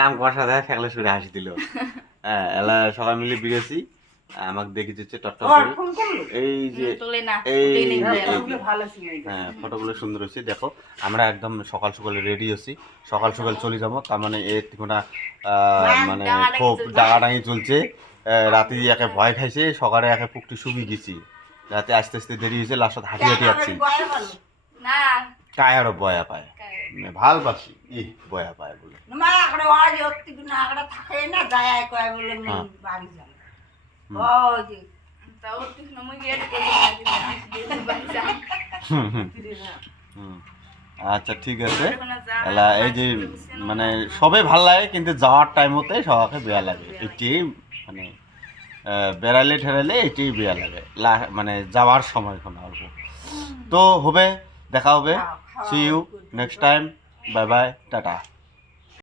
নাম করার সাথে ফেকলে সুরে হাসি দিল। হ্যাঁ, এলা সবাই মিলে বিরেছি, আমাকে দেখে দিচ্ছে টট্ট করে। এই যে হ্যাঁ, ফটোগুলো সুন্দর হয়েছে। দেখো আমরা একদম সকাল সকাল রেডি হচ্ছি, সকাল সকাল চলে যাবো। তার মানে এর কোনো মানে খুব ডাঙাডাঙি চলছে। রাতে একে ভয় খাইছে, সকালে একে পুকটি শুকিয়ে গেছি, রাতে আস্তে আস্তে দেরি হয়েছে, লাস্টত হাঁটি হাঁটি যাচ্ছি। কায়ারও বয়া পায়, ভাল পাচ্ছি ই বয়া পায় বলে। আচ্ছা ঠিক আছে, এলা এই যে মানে সবে ভাল লাগে, কিন্তু যাওয়ার টাইমতে সবাইকে বেয়া লাগে। এটাই মানে বেড়ালে ঠেরালে এটাই বেয়া লাগে, মানে যাওয়ার সময় কোনো অল্প। তো হবে, দেখা হবে, see you next time, bye bye, tata.